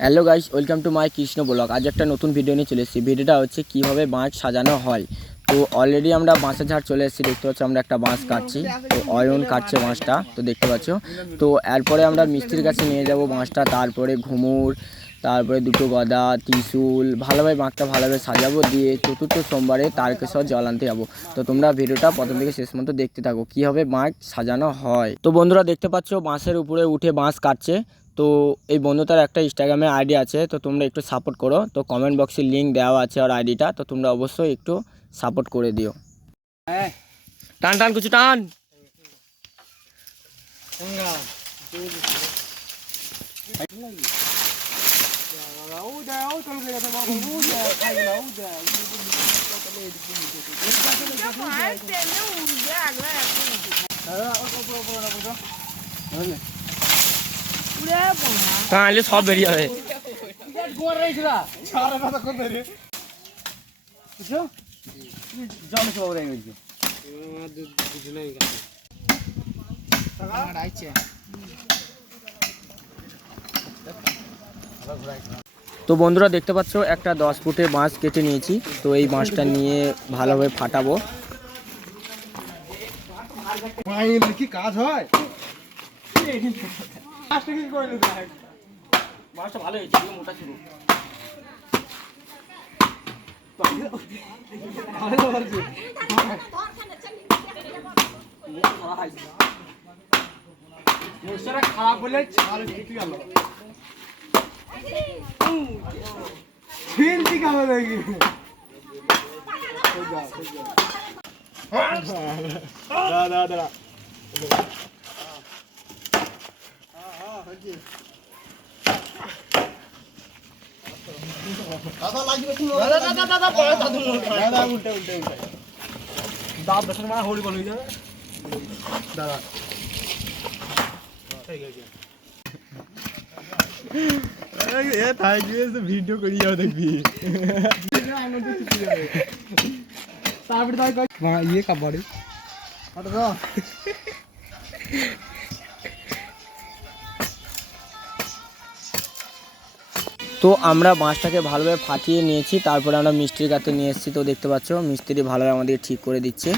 Hello guys welcome to my Krishna blog আজ একটা নতুন ভিডিও নিয়ে চলে এসেছি। ভিডিওটা হচ্ছে কীভাবে বাঁশ সাজানো হয়। তো অলরেডি আমরা বাঁশের ঝাড় চলে এসেছি। দেখতে পাচ্ছি আমরা একটা বাঁশ কাটছি। তো অয়ন কাটছে বাঁশটা, তো দেখতে পাচ্ছ। তো এরপরে আমরা মিস্ত্রির কাছে নিয়ে যাব বাঁশটা। তারপরে ঘুমুর, তারপরে দুটো গদা, ত্রিশূল, ভালোভাবে বাঁকটা ভালোভাবে সাজাবো। দিয়ে চতুর্থ সোমবারে তারকেশ্বর জল আনতে যাব। তো তোমরা ভিডিওটা প্রথম থেকে শেষ পর্যন্ত দেখতে থাকো, কীভাবে বাঁশ সাজানো হয়। তো বন্ধুরা দেখতে পাচ্ছ, বাঁশের উপরে উঠে বাঁশ কাটছে। তো এই বন্ধুটার একটা ইনস্টাগ্রামে আইডি আছে তো তোমরা একটু সাপোর্ট করো। তো কমেন্ট বক্সে লিঙ্ক দেওয়া আছে ওর আইডিটা তো তোমরা অবশ্যই একটু সাপোর্ট করে দিও। টান টান কিছু টান। টানলে সব বেরিয়ে যাবে। তো বন্ধুরা দেখতে পাচ্ছ একটা দশ ফুটে বাঁশ কেটে নিয়েছি। তো এই বাঁশটা নিয়ে ভালোভাবে ফাটাবো। কি কাজ হয়? বাঁশটা ভালো হয়েছে মোটা ছিল মশলা খারাপ বলে ছাড় ঢুকে গেল। ফির কি কামে লাগি দাদা দাদা দাদা দাদা দাদা দাদা পড়ে দাদু দাদা উল্টে উল্টে উল্টে দাঁত দশ মাস হোলি বল হয়ে যাবে দাদা এ থাকবে ভিডিও করি যাও দেখবি তারপরে তাই কই মা ইয়ে কাবাড়ি হটো দাও তো আমরা বাঁশটাকে ভালোভাবে ফাটিয়ে নিয়েছি, তারপরে আমরা মিস্ত্রির কাছে নিয়ে এসেছি, তো দেখতে পাচ্ছ মিস্ত্রি ভালোভাবে আমাদের ঠিক করে দিচ্ছে।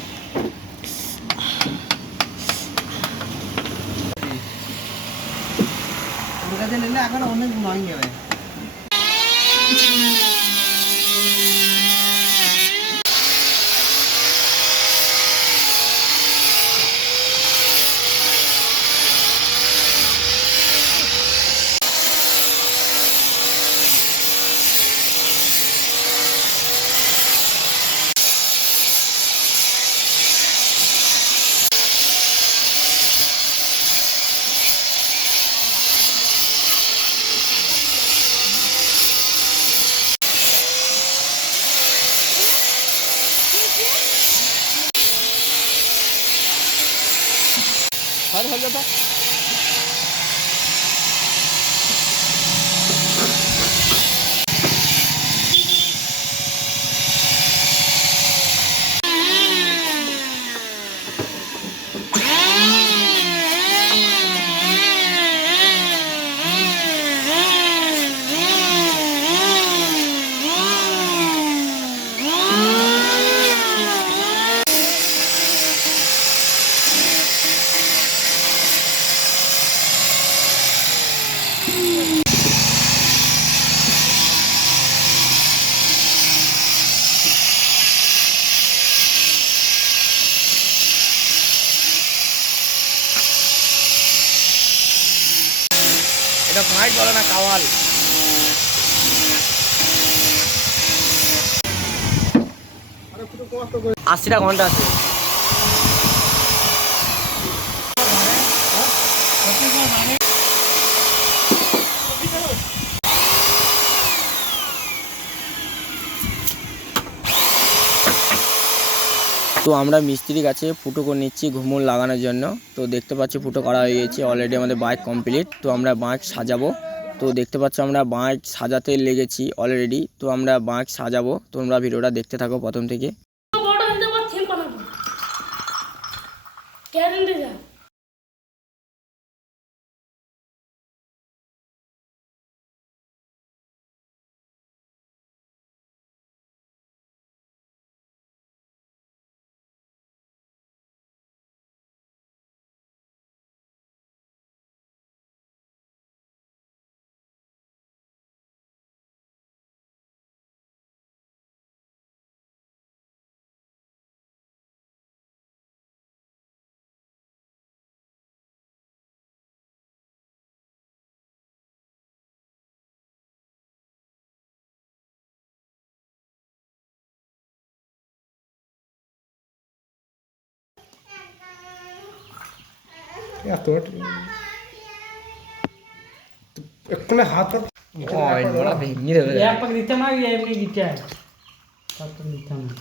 এখন অনেক যাবে হর হয়ে এটা ফাইট বলে না কাওয়াল। আশিটা ঘণ্টা আছে। তো আমরা মিস্ত্রির কাছে ফুটো করে নিচ্ছি ঘুমুর লাগানোর জন্য। তো দেখতে পাচ্ছি ফুটো করা হয়ে গেছে অলরেডি আমাদের বাইক কমপ্লিট তো আমরা বাঁক সাজাবো। তো দেখতে পাচ্ছ আমরা বাঁক সাজাতে লেগেছি অলরেডি তো আমরা বাঁক সাজাবো। তোমরা ভিডিওটা দেখতে থাকো প্রথম থেকে। Ator. એકલે હાથ ઓય મોળા ભી નીરે યાર પગ દીતા માં આવી એમની દીતા પગ દીતા માં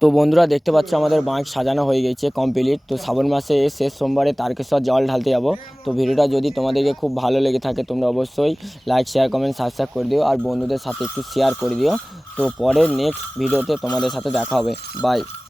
তো বন্ধুরা দেখতে পাচ্ছ আমাদের বাঁক সাজানো হয়ে গেছে কমপ্লিট তো শ্রাবণ মাসে শেষ সোমবারে তারকেশ্বর জল ঢালতে যাব। তো ভিডিওটা যদি তোমাদেরকে খুব ভালো লেগে থাকে তোমরা অবশ্যই লাইক শেয়ার কমেন্ট সাবস্ক্রাইব করে দিও আর বন্ধুদের সাথে একটু শেয়ার করে দিও। তো পরে নেক্সট ভিডিওতে তোমাদের সাথে দেখা হবে। বাই